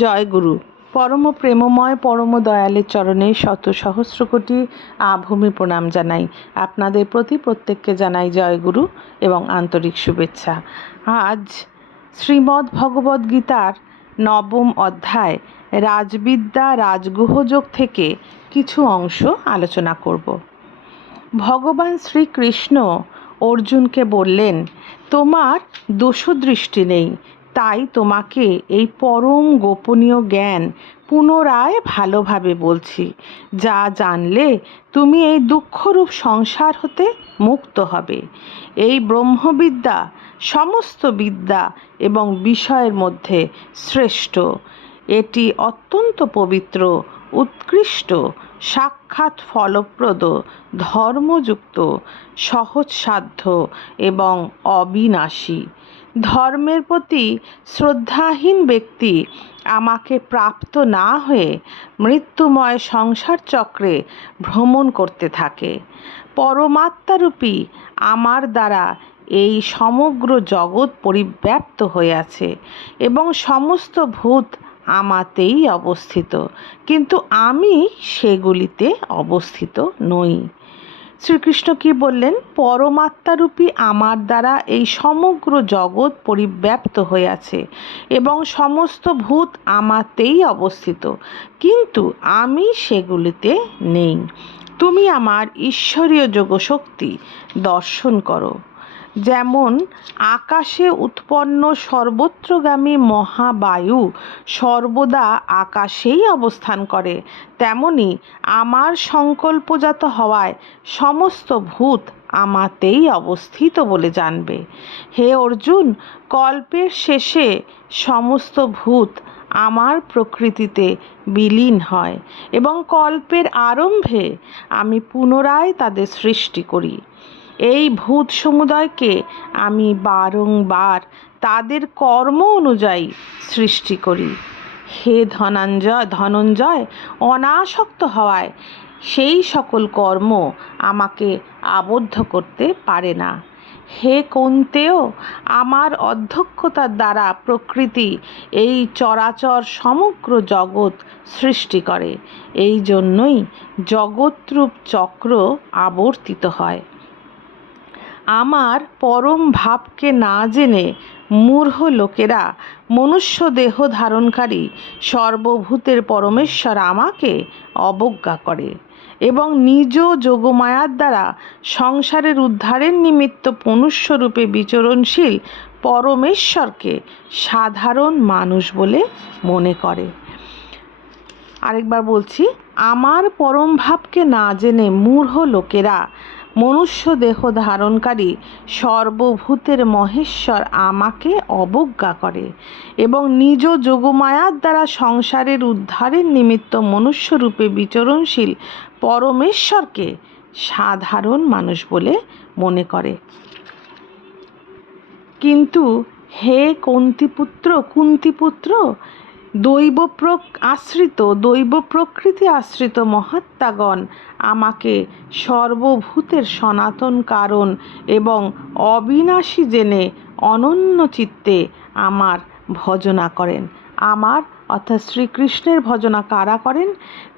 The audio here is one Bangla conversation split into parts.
জয় গুরু। পরম প্রেমময়, পরম দয়ালের চরণে শত সহস্র কোটি আভূমি প্রণাম জানাই। আপনাদের প্রতি প্রত্যেককে জানাই জয় গুরু এবং আন্তরিক শুভেচ্ছা। আজ শ্রীমদ্ ভগবদ্ গীতার নবম অধ্যায় রাজবিদ্যা রাজগুহযোগ থেকে কিছু অংশ আলোচনা করব। ভগবান শ্রীকৃষ্ণ অর্জুনকে বললেন, তোমার দোষদৃষ্টি নেই তাই তোমাকে এই পরম গোপনীয় জ্ঞান পুনরায় ভালোভাবে বলছি। যা জানলে তুমি এই দুঃখরূপ সংসার হতে মুক্ত হবে। এই ব্রহ্মবিদ্যা, সমস্ত বিদ্যা এবং বিষয়ের মধ্যে শ্রেষ্ঠ। এটি অত্যন্ত পবিত্র, উৎকৃষ্ট, সাক্ষাৎ ফলপ্রদ, ধর্মযুক্ত, সহজসাধ্য এবং অবিনাশী। ধর্মের প্রতি শ্রদ্ধাহীন ব্যক্তি আমাকে প্রাপ্ত না হয়ে মৃত্যুময় সংসার চক্রে ভ্রমণ করতে থাকে। পরমাত্মারূপী আমার দ্বারা এই সমগ্র জগৎ পরিব্যাপ্ত হয়ে আছে এবং সমস্ত ভূত আমাতেই অবস্থিত। কিন্তু আমি সেগুলিতে অবস্থিত নই। শ্রীকৃষ্ণ কি বললেন? পরমাত্মারূপী আমার দ্বারা এই সমগ্র জগৎ পরিব্যাপ্ত হয়ে আছে এবং সমস্ত ভূত আমাতেই অবস্থিত। কিন্তু আমি সেগুলিতে নেই। তুমি আমার ঈশ্বরীয় যোগশক্তি দর্শন করো। যেমন, আকাশে উৎপন্ন সর্বত্রগামী মহাবায়ু সর্বদা আকাশেই অবস্থান করে। তেমনি, আমার সংকল্পজাত হওয়ায় সমস্ত ভূত আমাতেই অবস্থিত বলে জানবে। হে অর্জুন, কল্পের শেষে সমস্ত ভূত আমার প্রকৃতিতে বিলীন হয় এবং কল্পের আরম্ভে আমি পুনরায় তাদের সৃষ্টি করি। এই ভূত সমুদায়কে আমি বারংবার তাদের কর্ম অনুযায়ী সৃষ্টি করি। হে ধনঞ্জয় ধনঞ্জয়, অনাসক্ত হওয়ায় সেই সকল কর্ম আমাকে আবদ্ধ করতে পারে না। হে কন্তেও আমার অধ্যক্ষতার দ্বারা প্রকৃতি এই চরাচর সমগ্র জগৎ সৃষ্টি করে। এই জন্যই জগৎরূপ চক্র আবর্তিত হয়। আমার পরম ভাবকে না জেনে মূর্খ লোকেরা, মনুষ্য দেহ ধারণকারী, সর্বভূতের পরমেশ্বর আমাকে অবজ্ঞা করে এবং নিজ যোগমায়ার দ্বারা সংসারের উদ্ধারের নিমিত্ত মনুষ্যরূপে বিচরণশীল পরমেশ্বরকে সাধারণ মানুষ বলে মনে করে। আরেকবার বলছি, আমার পরম ভাবকে না জেনে মূঢ় লোকেরা মনুষ্য দেহ ধারণকারী সর্বভূতের মহেশ্বর আমাকে অবজ্ঞা করে এবং নিজ যোগমায়ার দ্বারা সংসারের উদ্ধারের নিমিত্ত মনুষ্যরূপে বিচরণশীল পরমেশ্বরকে সাধারণ মানুষ বলে মনে করে। কিন্তু হে কুন্তিপুত্র কুন্তিপুত্র দৈব আশ্রিত দৈব প্রকৃতি আশ্রিত মহাত্মাগণ আমাকে সর্বভূতের সনাতন কারণ এবং অবিনাশী জেনে অনন্য চিত্তে আমার ভজনা করেন। আমার, অর্থাৎ শ্রীকৃষ্ণের ভজনা কারা করেন?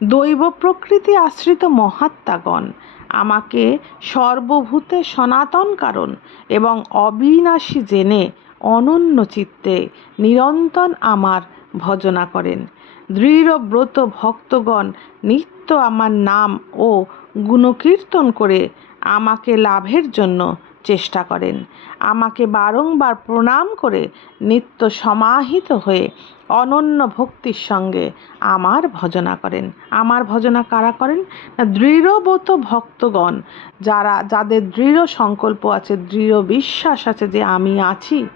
দৈব প্রকৃতি আশ্রিত মহাত্মাগণ আমাকে সর্বভূতে সনাতন কারণ এবং অবিনাশী জেনে অনন্য চিত্তে নিরন্তর আমার ভজনা করেন। দৃঢ়ব্রত ভক্তগণ, নিত্য আমার নাম ও গুণকীর্তন করে আমাকে লাভের জন্য চেষ্টা করেন। আমাকে বারংবার প্রণাম করে নিত্য সমাহিত হয়ে অনন্য ভক্তির সঙ্গে আমার ভজনা করেন। আমার ভজনা কারা করেন? না দৃঢ়ব্রত ভক্তগণ, যারা, যাদের দৃঢ় সংকল্প আছে, দৃঢ় বিশ্বাস আছে যে আমি আছি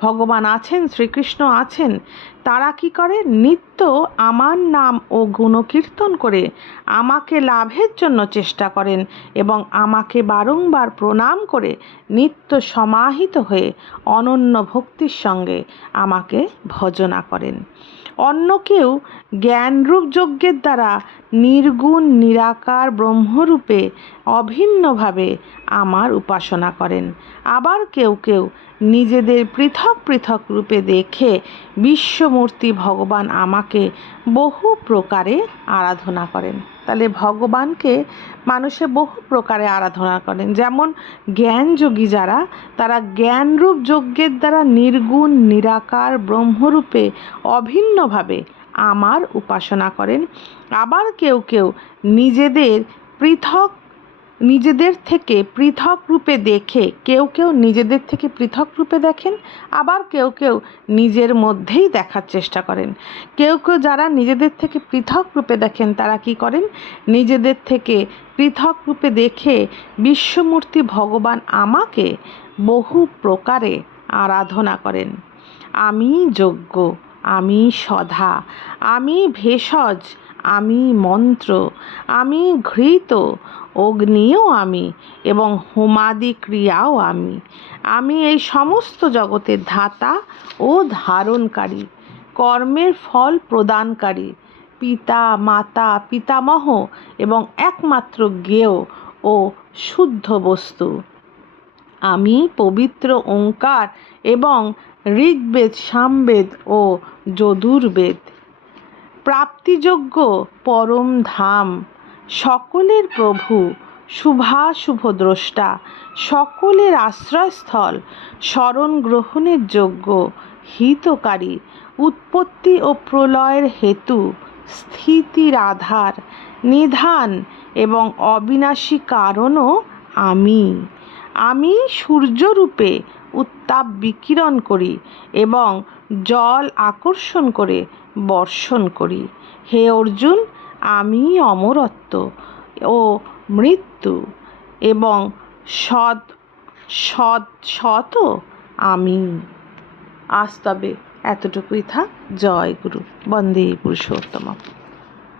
ভগবান আছেন, শ্রীকৃষ্ণ আছেন, তারা কি করে? নিত্য আমার নাম ও গুণকীর্তন করে আমাকে লাভের জন্য চেষ্টা করেন এবং আমাকে বারংবার প্রণাম করে নিত্য সমাহিত হয়ে অনন্য ভক্তির সঙ্গে আমাকে ভজনা করেন। অন্য কেউ জ্ঞানরূপ যজ্ঞের দ্বারা নির্গুণ, নিরাকার, ব্রহ্মরূপে অভিন্নভাবে আমার উপাসনা করেন। আবার কেউ কেউ নিজেদের পৃথক পৃথক রূপে দেখে বিশ্বমূর্তি ভগবান আমাকে বহু প্রকারে আরাধনা করেন। তাহলে ভগবানকে মানুষে বহু প্রকারে আরাধনা করেন। যেমন জ্ঞানযোগী যারা, তারা জ্ঞানরূপ যজ্ঞের দ্বারা নির্গুণ, নিরাকার, ব্রহ্মরূপে অভিন্নভাবে আমার উপাসনা করেন। আবার কেউ কেউ নিজেদের পৃথক, নিজেদের থেকে পৃথক রূপে দেখে, কেউ কেউ নিজেদের থেকে পৃথক রূপে দেখেন, আবার কেউ কেউ নিজের মধ্যেই দেখার চেষ্টা করেন। কেউ কেউ যারা নিজেদের থেকে পৃথক রূপে দেখেন, তারা কি করেন? নিজেদের থেকে পৃথক রূপে দেখে বিশ্বমূর্তি ভগবান আমাকে বহু প্রকারে আরাধনা করেন। আমি যজ্ঞ আমি সধা, আমি ভেষজ, আমি মন্ত্র, আমি ঘৃত, অগ্নিও আমি এবং হোমাদি ক্রিয়াও আমি। আমি এই সমস্ত জগতের ধাতা ও ধারণকারী, কর্মের ফল প্রদানকারী, পিতা, মাতা, পিতামহ এবং একমাত্র জ্ঞেয় ও শুদ্ধ বস্তু। আমি পবিত্র ওঙ্কার এবং ঋগ্বেদ, সামবেদ ও যদুর্বেদ। প্রাপ্তিযোগ্য পরম ধাম, সকলের প্রভু শুভাশুভ দ্রষ্টা সকলের আশ্রয়স্থল স্মরণ গ্রহণের যোগ্য, হিতকারী, উৎপত্তি ও প্রলয়ের হেতু, স্থিতির আধার, নিধান এবং অবিনাশী কারণও আমি। আমি সূর্যরূপে উত্তাপ বিকিরণ করি এবং জল আকর্ষণ করে বর্ষণ করি। হে অর্জুন, আমি অমরত্ব ও মৃত্যু এবং সৎ সৎ সৎ আমি। আজ তবে এতটুকুই থাক। জয় গুরু। বন্দে পুরুষোত্তম